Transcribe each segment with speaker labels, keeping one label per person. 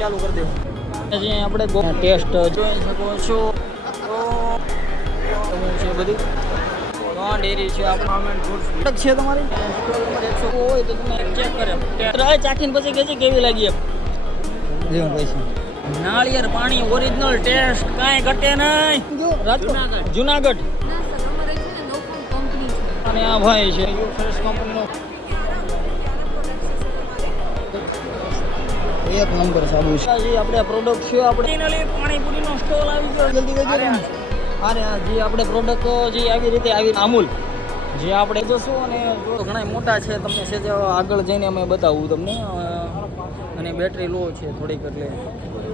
Speaker 1: ચાલુ કરી દેવું. હજી આપણે ટેસ્ટ જોઈ શકો છો. છે બધું? તો ડેરી છે આપણે પ્રોડક્ટ છે તમારી? એકસો હોય તો તમે ચેક કરે. ચાખીને પછી કહેજે કેવી લાગી એમ? પૈસા નાળિયેર પાણી ઓરિજિનલ ટેસ્ટ કાંઈ ઘટે નહીં. જુનાગઢ.
Speaker 2: છે
Speaker 1: અને આ ભાઈ છે. ફ્રેશ કંપનીનો એક નંબર સાબુ છે. જે આપણે પ્રોડક્ટ છે આપણે પાણીપુરીનો સ્ટોલ આવી ગયો. જલ્દી જલ્દી અરે આ જે આપણે પ્રોડક્ટ જે આવી રીતે આવી અમૂલ જે આપણે જોશું અને ઘણા મોટા છે તમને છે જે આગળ જઈને અમે બતાવું તમને. અને બેટરી લો છે થોડીક એટલે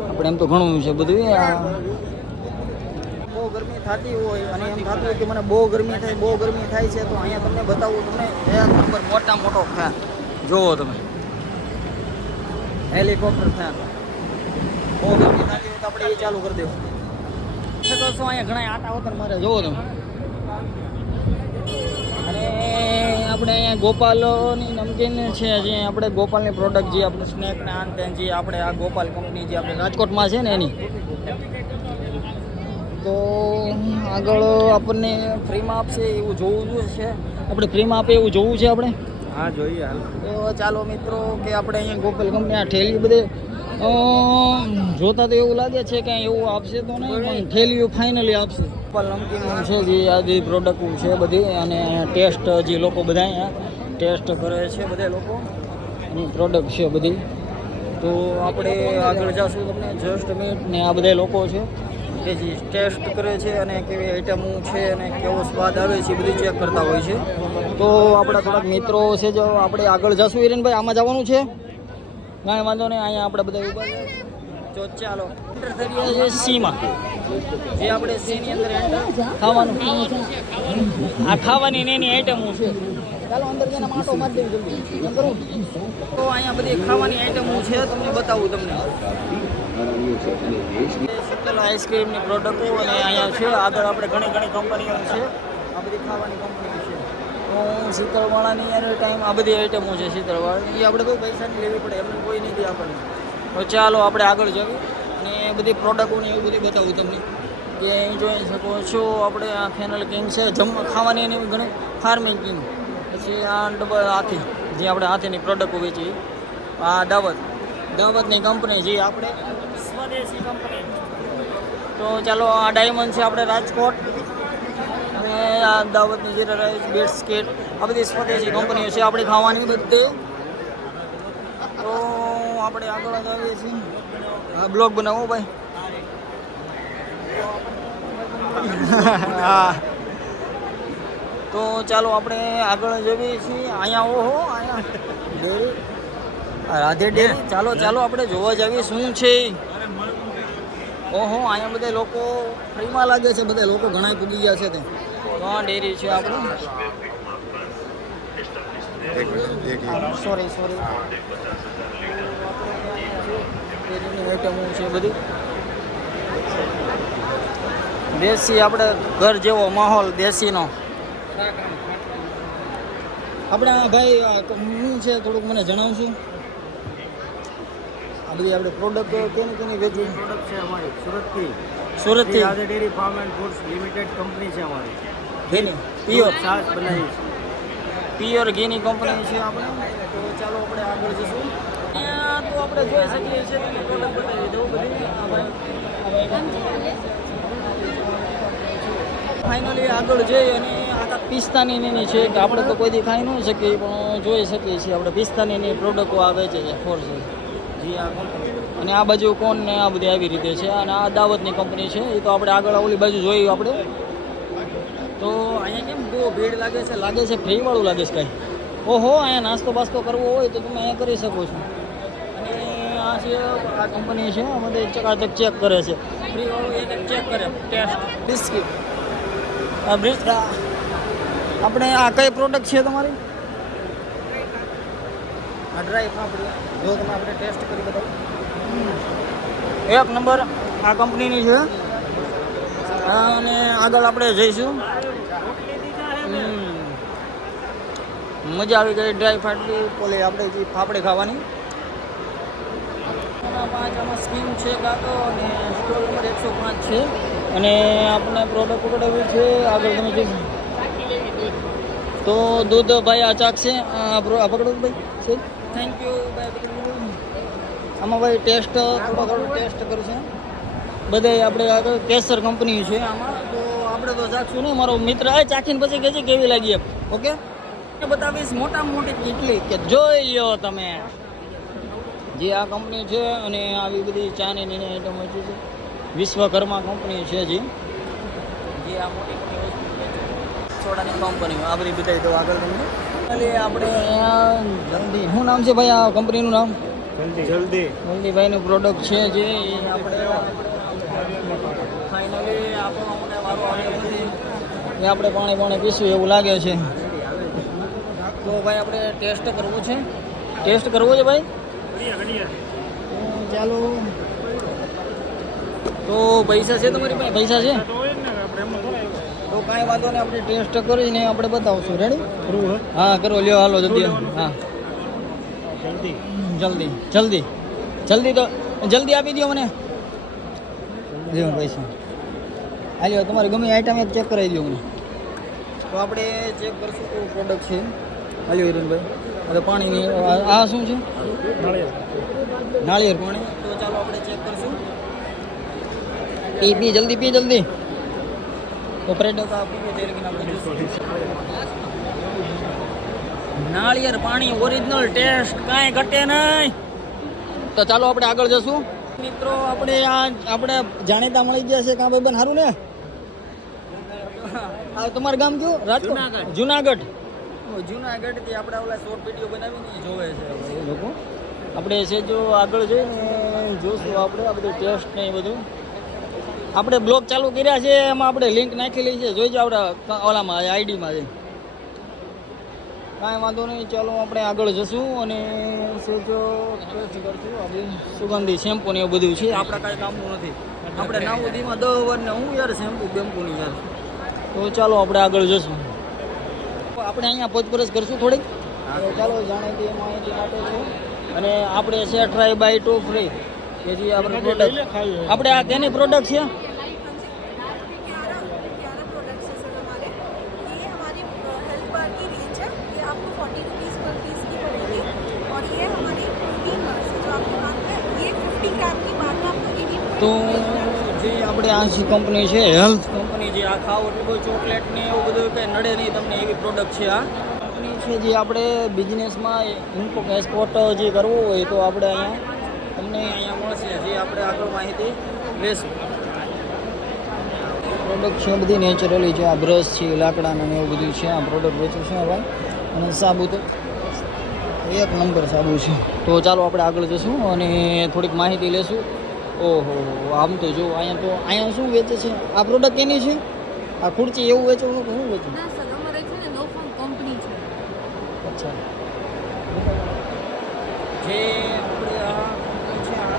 Speaker 1: આપણે એમ તો ઘણું છે બધું બહુ ગરમી થતી હોય અને એમ થતું હોય કે મને બહુ ગરમી થાય બહુ ગરમી થાય છે તો અહીંયા તમને બતાવું તમને એક નંબર મોટા મોટો ખ્યાલ જુઓ તમે. હેલિકોપ્ટર થાય. બહુ ગરમી તો આપણે એ ચાલુ કરી દેવું. છો અહીંયા ઘણા આટા વતન મારે તમે. અને આપણે અહીંયા ગોપાલોની નમકીન છે જે આપણે ગોપાલની પ્રોડક્ટ જે આપણે સ્નેક ને આન તેન જે આપણે આ ગોપાલ કંપની જે આપણે રાજકોટમાં છે ને એની. તો આગળ આપણને ફ્રીમાં આપશે એવું જોવું છે. આપણે ફ્રીમાં આપે એવું જોવું છે આપણે?
Speaker 3: હા જોઈએ હાલ.
Speaker 1: તો ચાલો મિત્રો કે આપણે અહીંયા ગોકલ કંપની આ ઠેલી બધે જોતા તો એવું લાગે છે કે એવું આપશે તો નહીં પણ ઠેલીઓ ફાઇનલી આપશે. નમકીન છે જે આ જે પ્રોડક્ટ છે બધી અને ટેસ્ટ જે લોકો બધા અહીંયા ટેસ્ટ કરે છે બધા લોકો એની પ્રોડક્ટ છે બધી. તો આપણે આગળ જાશું તમને જસ્ટ મિનિટ ને આ બધા લોકો છે. કે જે ટેસ્ટ કરે છે અને કેવી આઈટમો છે અને કેવો સ્વાદ આવે છે બધું ચેક કરતા હોય છે. તો આપણા થોડાક મિત્રો છે જો આપણે આગળ જશું હિરેનભાઈ, આમાં જવાનું છે? કાંઈ વાંધો નહીં, અહીંયા આપણે બધા ઊભા છે. તો ચાલો. એન્ટર સીમાં. જે આપણે સીની અંદર ખાવાનું. આ ખાવાની એની આઈટમો છે. ચાલો તો અહીંયા બધી ખાવાની આઈટમો છે, તમને બતાવું તમને. શીતલ આઈસ્ક્રીમની પ્રોડક્ટો અને અહીંયા છે. આગળ આપણે ઘણી ઘણી કંપનીઓ છે. આ બધી ખાવાની કંપનીઓ છે. તો શીતળવાળાની યાર ટાઈમ આ બધી આઈટમો છે શીતળવાળાની. એ આપણે કોઈ પૈસાની લેવી પડે એમને કોઈ નથી આપણને. તો ચાલો આપણે આગળ જવી અને બધી પ્રોડક્ટોની એવું બધી બતાવું તમને. કે અહીં જોઈ શકો છો આપણે આ ફેનલ કિંગ છે. જમવા ખાવાની એની ઘણી ફાર્મિંગ કિંગ પછી આ ડબલ હાથી જે આપણે હાથીની પ્રોડક્ટો વેચીએ. આ દાવત. દાવતની કંપની જે આપણે. સ્વદેશી કંપની તો ચાલો, આ ડાયમંડ છે આપણે રાજકોટ. અને આ દાવતની જીરા રાઈસ બિસ્કિટ આ બધી સ્વદેશી કંપનીઓ છે, આપણે ખાવાની બધી. તો આપણે આગળ જ આવીએ છીએ. બ્લોગ બનાવો ભાઈ. હા. તો ચાલો, આપણે આગળ જઈએ છીએ. અહીંયા ઓહો અહીંયા. ડેરી. રાધે ડેરી. ચાલો ચાલો, આપણે જોવા જઈએ શું છે. ઓહો અહીંયા બધા લોકો ફ્રીમાં લાગે છે બધા લોકો ઘણા પૂગી ગયા છે તે તો ડેરી છે આપણે. સોરી સોરી આઈટમો છે બધી? દેશી આપણે ઘર જેવો માહોલ દેશીનો. આપણે ભાઈ હું શું છે થોડુંક મને જણાવશું? આ બધી આપણે પ્રોડક્ટ કેની કેની વેચી
Speaker 3: પ્રોડક્ટ છે અમારી સુરતથી.
Speaker 1: સુરતથી?
Speaker 3: આજે dairy farm and foods limited company છે અમારી.
Speaker 1: ઘીની? પિયોર
Speaker 3: છાશ બનાવી છે.
Speaker 1: પિયોર ઘીની કંપની છે આપણે? તો ચાલો આપણે આગળ જઈશું. અહીંયા તો આપણે જોઈ શકીએ છીએ તમે પ્રોડક્ટ બતાવી દઉં બધી. ફાઇનલી આગળ જઈ અને આખા પિસ્તાની નીની છે. કે આપણે તો કોઈ દી ખાઈ ન શકીએ પણ જોઈ શકીએ છીએ આપણે. પિસ્તાનીની પ્રોડક્ટો આવે છે ફોર છે અને આ બાજુ કોણ ને આ બધી આવી રીતે છે? અને આ દાવતની કંપની છે, એ તો આપણે આગળ ઓલી બાજુ જોયું આપણે. તો અહીંયા કેમ બહુ ભીડ લાગે છે? લાગે છે ફ્રી વાળું લાગે છે કાંઈ? ઓહો, અહીંયા નાસ્તો બાસ્તો કરવો હોય તો તમે અહીંયા કરી શકો છો. અને આ છે આ કંપની છે આ બધે ચકાચક ચેક કરે છે. ફ્રી વાળું એક ચેક કરે. ટેસ્ટ બિસ્કીટ બ્રિજ આપણે આ કઈ પ્રોડક્ટ છે તમારી? આ ડ્રાય ફાફડી જો તમે આપણે ટેસ્ટ કરી બતાવો. એક નંબર આ કંપનીની છે. અને આગળ આપણે જઈશું. મજા આવી ગઈ ડ્રાય ફાટલી પોલે આપણે જે ફાફડી ખાવાની. પાંચ આમાં સ્કીમ છે કાકો અને સ્ટોલ નંબર એકસો પાંચ છે. અને આપણે પ્રોડક્ટ પકડાવી છે, આગળ તમે જોઈ. તો દૂધ ભાઈ આ ચાક છે આ પકડો ભાઈ છે થેન્ક યુ આમાં ભાઈ ટેસ્ટ થોડો થોડો ટેસ્ટ કરશે બધે આપણે કેસર કંપની છે આમાં. તો આપણે તો ચાખશું નહીં. મારો મિત્ર આ ચાખીને પછી કહેજે કેવી લાગી ઓકે? બતાવીશ મોટામાં મોટી કેટલી કે જોઈ લ્યો તમે. જે આ કંપની છે અને આવી બધી ચાની ની આઈટમો છે. વિશ્વકર્મા કંપની છે જે જે આ મોટી મોટી સોડાની કંપની આ બધી બતાવી દઉં આગળ તમને આપણે જલ્દી. શું નામ છે ભાઈ આ કંપનીનું નામ?
Speaker 3: જલ્દી. જલ્દી.
Speaker 1: મોદીભાઈનું પ્રોડક્ટ છે જે આપણે ફાઇનલી આપણે પાણી પાણી પીશું એવું લાગે છે. તો ભાઈ આપણે ટેસ્ટ કરવો છે. ટેસ્ટ કરવો છે ભાઈ? ચાલો. તો પૈસા છે તમારી પાસે? પૈસા છે તો કાંઈ વાંધો નહીં આપણે ટેસ્ટ કરીને આપણે બતાવશું. રેડી હા. કરો લ્યો હાલો જલ્દી. હા.
Speaker 3: જલ્દી.
Speaker 1: જલ્દી જલ્દી. જલ્દી તો જલ્દી આપી દો મને. લ્યો પૈસા. હાલ્યો તમારે ગમે આઈટમ એક ચેક કરાવી દો મને. તો આપણે ચેક કરશું કેવું પ્રોડક્ટ છે. હાલ્યો હિરનભાઈ. હવે પાણીની આ- આ શું છે? નાળિયેર. પાણી. તો ચાલો આપણે ચેક કરશું. પી પી જલ્દી પી જલ્દી. તો આપી તે રીતે આપણે. નાળિયેર પાણી ઓરિજિનલ ટેસ્ટ કાંઈ ઘટે નહીં. તો ચાલો આપણે આગળ જશું. મિત્રો આપણે આ આપણે જાણીતા મળી ગયા છે કાં ભાઈ સારું ને? આ તમારું ગામ કયું? રાજકોટ?
Speaker 3: જુનાગઢ.
Speaker 1: જુનાગઢથી આપણે ઓલા શોર્ટ વીડિયો બનાવીને જોવે છે લોકો. આપણે છે જો આગળ જઈને જોશું આપણે આ બધું ટેસ્ટ ને એ બધું. આપણે બ્લોગ ચાલુ કર્યા છે એમાં આપણે લિંક નાખેલી છે. જોઈજો આપણા ઓલામાં આઈડીમાં છે. કાંઈ વાંધો નહીં ચાલો આપણે આગળ જશું અને સેજો સુગંધી શેમ્પૂ ને એવું બધું છે. આપણે કાંઈ કામનું નથી. આપણે નવ દીમાં દસ વાર ને હું યાર શેમ્પુ બેમ્પુની યાર. તો ચાલો આપણે આગળ જશું. આપણે અહીંયા પૂછપરછ કરશું થોડીક? તો ચાલો જાણીતી એ માહિતી માટે છે. અને આપણે છે ટ્રાય બાય ટુ ફ્રી કે જે આપણે પ્રોડક્ટ આપણે આ કેની પ્રોડક્ટ છે? તો જે આપણે આ જે કંપની છે હેલ્થ કંપની જે આ ખાવ એટલે કોઈ ચોકલેટ ને એવું બધું કંઈ નડે નહીં તમને એવી પ્રોડક્ટ છે આ. કંપની છે જે આપણે બિઝનેસમાં ઇમ્પોર્ટ એક્સપોર્ટ જે કરવું હોય તો આપણે અહીંયા તમને અહીંયા મળશે, જે આપણે આગળ માહિતી લેશું. પ્રોડક્ટ છે બધી નેચરલી છે, આ બ્રશ છે, લાકડાના ને એવું બધું છે, આ પ્રોડક્ટ વેચું છે ભાઈ. અને સાબુ તો એક નંબર સાબુ છે. તો ચાલો આપણે આગળ જશું અને થોડીક માહિતી લેશું. ઓહો આમ તો જો અહીંયા તો અહીંયા શું વેચે છે? આ પ્રોડક્ટ એની છે? આ ખુરચી એવું વેચવાનું કે શું વેચવું
Speaker 2: ના સર અમારે છે ને નો ફોર્મ કંપની છે.
Speaker 1: અચ્છા. જે આપણે આ છે આ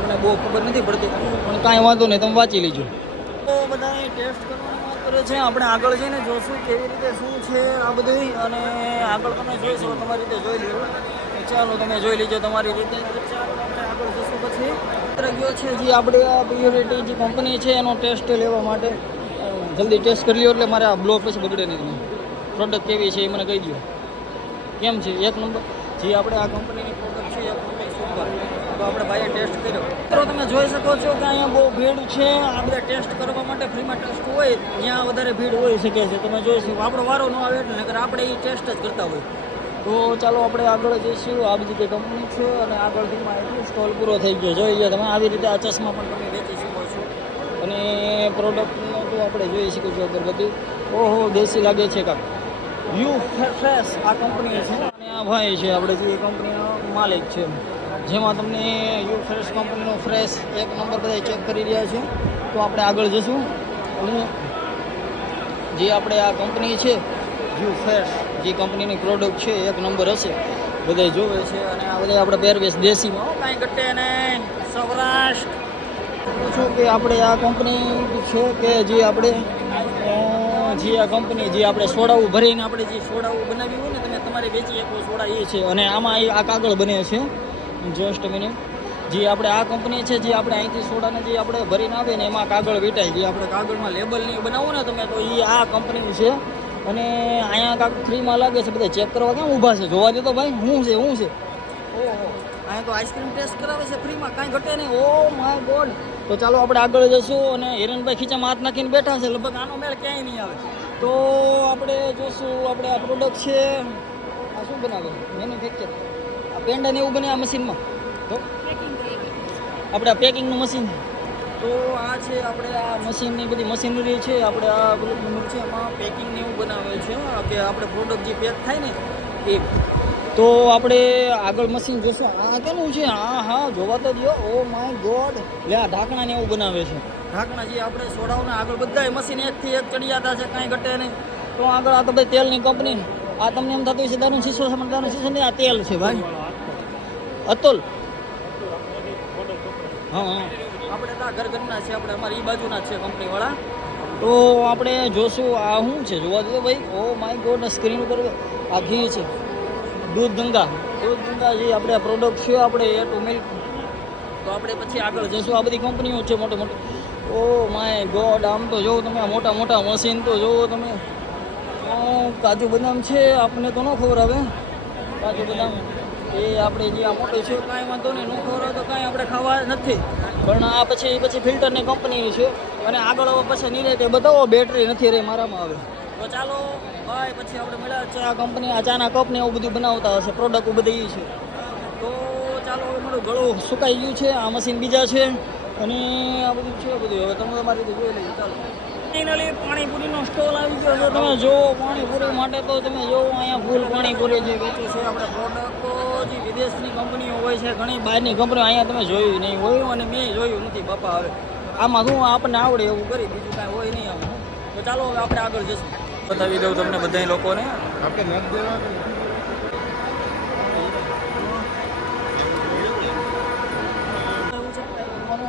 Speaker 1: મને બહુ ખબર નથી પડતી. પણ કાંઈ વાંધો નહીં તમે વાંચી લેજો. તો બધાએ ટેસ્ટ કરવાની વાત કરે છે. આપણે આગળ જઈને જોશું કેવી રીતે શું છે આ બધું અને આગળ તમે જોઈશો તમારી રીતે જોઈ લેજો ચાલો તમે જોઈ લેજો તમારી રીતે. આપણે આગળ જશું ગયો છે જે આપણે આ પ્યોરિટી જે કંપની છે એનો ટેસ્ટ લેવા માટે. જલ્દી ટેસ્ટ કરી લો એટલે મારે આ બ્લોક પછી બગડે નહીં તમે પ્રોડક્ટ કેવી છે એ મને કહી દો કેમ છે? એક નંબર જે આપણે આ કંપનીની પ્રોડક્ટ છે એક નંબર સુપર તો આપણે ભાઈએ ટેસ્ટ કર્યો. મિત્રો તમે જોઈ શકો છો કે અહીંયા બહુ ભીડ છે. આ બધા ટેસ્ટ કરવા માટે ફ્રીમાં ટેસ્ટ હોય, ત્યાં વધારે ભીડ હોઈ શકે છે. તમે જોઈ શકો. આપણો વારો ન આવે એટલે નગર આપણે એ ટેસ્ટ જ કરતા હોય. તો ચાલો આપણે આગળ જઈશું આ બધી કઈ કંપની છે અને આગળથી માહિતી સ્ટોલ પૂરો થઈ ગયો. જોઈ લો તમે, આવી રીતે આ ચશ્મા પણ તમે વેચી શકો છો. અને પ્રોડક્ટનો તો આપણે જોઈ શકીએ છીએ અગરબત્તી. ઓહો, દેશી લાગે છે કાંક. યુ ફ્રેશ આ કંપની છે. અને આ ભાઈ છે, આપણે જે કંપનીનો માલિક છે. જેમાં તમને યુ ફ્રેશ કંપનીનો ફ્રેશ એક નંબર બધા ચેક કરી રહ્યા છે. તો આપણે આગળ જશું. અને જે આપણે આ કંપની છે યુ ફ્રેશ જે કંપનીની પ્રોડક્ટ છે એક નંબર હશે બધા જોવે છે. અને આ બધા આપણે પહેરવેશ દેશીમાં. કાંઈ ઘટે નહીં. સૌરાષ્ટ્ર. પૂછું કે આપણે આ કંપની છે કે જે આપણે જે આ કંપની જે આપણે સોડાઓ ભરીને આપણે જે સોડાઓ બનાવી હોય ને તમે તમારે વેચી શકો સોડા એ છે. અને આમાં એ આ કાગળ બને છે. જસ્ટ મિનિટ જે આપણે આ કંપની છે જે આપણે અહીંથી સોડાને જે આપણે ભરીને આવે ને એમાં કાગળ વેટાય જે આપણે કાગળમાં લેબલ નહીં બનાવો ને તમે તો એ આ કંપની છે. અને અહીંયા કાંક ફ્રીમાં લાગે છે બધા ચેક કરવા કેમ ઊભા છે? જોવા દે તો ભાઈ શું છે શું છે? ઓહો અહીંયા તો આઈસ્ક્રીમ ટેસ્ટ કરાવે છે ફ્રીમાં કાંઈ ઘટે નહીં. ઓ માય ગોડ તો ચાલો આપણે આગળ જશું અને હિરણભાઈ ખીચામાં હાથ નાખીને બેઠા છે લગભગ આનો મેળ ક્યાંય નહીં આવે. તો આપણે જોશું આપણે આ પ્રોડક્ટ છે આ શું બનાવે? મેન્યુફેક્ચર આ પેંડા ને એવું બને આ મશીનમાં તો આપણે આ પેકિંગનું મશીન તો આ છે આપણે આ મશીનની બધી મશીનરી છે, આપણે આ બધું છે, એમાં પેકિંગને એવું બનાવે છે કે આપણે પ્રોડક્ટ જે પેક થાય ને એ. તો આપણે આગળ મશીન જોશું. આ કેનું છે? હા હા, જોવા તો દો ઓ માય ગોડ લે, આ ઢાંકણા ને એવું બનાવે છે. ઢાંકણા જે આપણે સોડાઓના આગળ બધાય મશીન એકથી એક ચડિયાતા છે, કાંઈ ઘટે નહીં. તો આગળ આ તો ભાઈ તેલની કંપની આ તમને એમ થતું છે દારૂ શીશો છે દારૂ શીશો નહીં. આ તેલ છે, ભાઈ. અતુલ. હા હા. આપણે આ ઘર ઘરના છે, આપણે અમારી એ બાજુના છે કંપનીવાળા. તો આપણે જોશું આ શું છે, જોવા દો ભાઈ. ઓ માય ગોડ સ્ક્રીન ઉપર આ ઘી છે. દૂધ ગંગા. દૂધ ગંગા જે આપણે આ પ્રોડક્ટ છે, આપણે એ ટુ મિલ્ક તો આપણે પછી આગળ જશું આ બધી કંપનીઓ છે મોટી મોટી. ઓ માય ગોડ આમ તો જોવો તમે મોટા મોટા મશીન તો જોવો તમે. કાજુ બદામ છે આપણને તો ન ખબર આવે કાજુ બદામ. એ આપણે જે આ મોટું છે, કાંઈ વાંધો નહીં, ન ખબર આવે તો કાંઈ આપણે ખાવા નથી. પણ આ પછી પછી ફિલ્ટરની કંપનીની છે. અને આગળ પછી નિરેતે બતાવો બેટરી નથી રહી મારામાં આવે તો ચાલો, ભાઈ, પછી આપણે મળ્યા ચા કંપની આ ચાના કપ ને એવું બધું બનાવતા હશે પ્રોડક્ટ બધી એ છે. તો ચાલો, હવે મારું ગળું સુકાઈ ગયું છે, આ મશીન બીજા છે. અને આ બધું છે બધું. હવે તમે તમારી રીતે જોઈ લઈએ. ચાલો. ફાઇનલી પાણીપુરીનો સ્ટોલ આવી ગયો છે. તમે જો પાણીપુરી માટે તો તમે જો અહીંયા ફૂલ પાણીપુરી જે વેચે છે આપણે પ્રોડક્ટ જે વિદેશની કંપનીઓ હોય છે ઘણી બહારની કંપનીઓ અહીંયા તમે જોયું નહીં હોય અને મેં જોયું નથી બાપા હવે આમાં શું આપણને આવડે એવું કરી બીજું કાંઈ હોય નહીં આમાં. તો ચાલો હવે આપણે આગળ જશું. બતાવી દઉં તમને બધા લોકોને.
Speaker 3: આપણે નથી દેવા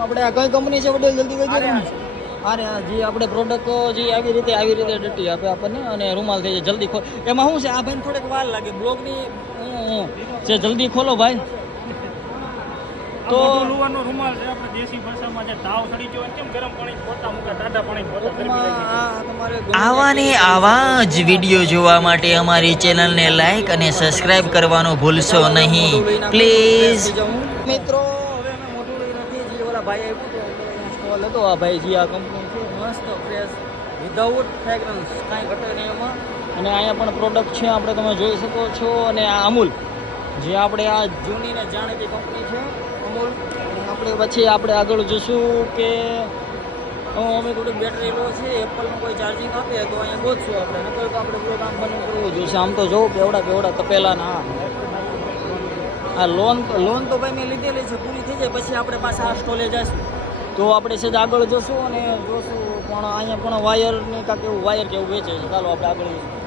Speaker 1: આપણે આ કઈ કંપની છે? વડીલ જલ્દી કહી દો અરે હા જે આપણે પ્રોડક્ટ જે આવી રીતે આવી રીતે ડટી આપે આપણને અને રૂમાલ થઈ જાય જલ્દી ખોલ એમાં શું છે? આ ભાઈને થોડીક વાર લાગે. બ્લોગની જે જલ્દી ખોલો ભાઈ.
Speaker 3: તો લુવાનો રૂમાલ છે આપણે દેશી ભાષામાં જે તાવ ચડી ગયો કેમ ગરમ પાણી પોતા મૂકા ટાટા પાણી પોતા ગરમી
Speaker 1: ટૂંકમાં
Speaker 3: લાગી
Speaker 1: આ તમારે ગમે
Speaker 4: આવા આવા જ વીડિયો જોવા માટે અમારી ચેનલને લાઈક અને સબસ્ક્રાઇબ કરવાનું ભૂલશો નહીં. પ્લીઝ
Speaker 1: મિત્રો હવે અમે મોટું લઈ નથી જે ઓલા ભાઈ આપ્યું તો સ્ટોલ હતો આ ભાઈ આ કંપની છે. મસ્ત ફ્રેશ વિધાઉટ ફ્રેગ્રન્સ કાંઈ ઘટે નહીં એમાં. અને અહીંયા પણ પ્રોડક્ટ છે, આપણે તમે જોઈ શકો છો. અને આ અમૂલ, જે આપણે આ જૂની ને જાણીતી કંપની છે, અમૂલ. આપણે પછી આપણે આગળ જોશું કે અમે થોડીક બેટરી લો છે એપલનું કોઈ ચાર્જિંગ આપીએ તો અહીંયા ગોતશું આપણે. નકર તો આપણે પૂરું કામ બંધ કરવું જોઈશે. આમ તો જોઉં કેવડા કેવડા તપેલા ના. આ લોન લોન તો ભાઈ મેં લીધેલી છે, પૂરી થઈ જાય. પછી આપણે પાછા આ સ્ટોલે જઈશું તો આપણે સીધા આગળ જશું અને જોશું પણ અહીંયા પણ વાયરની કાંક એવું વાયર કે એવું વેચે છે ચાલો આપણે આગળ જઈએ.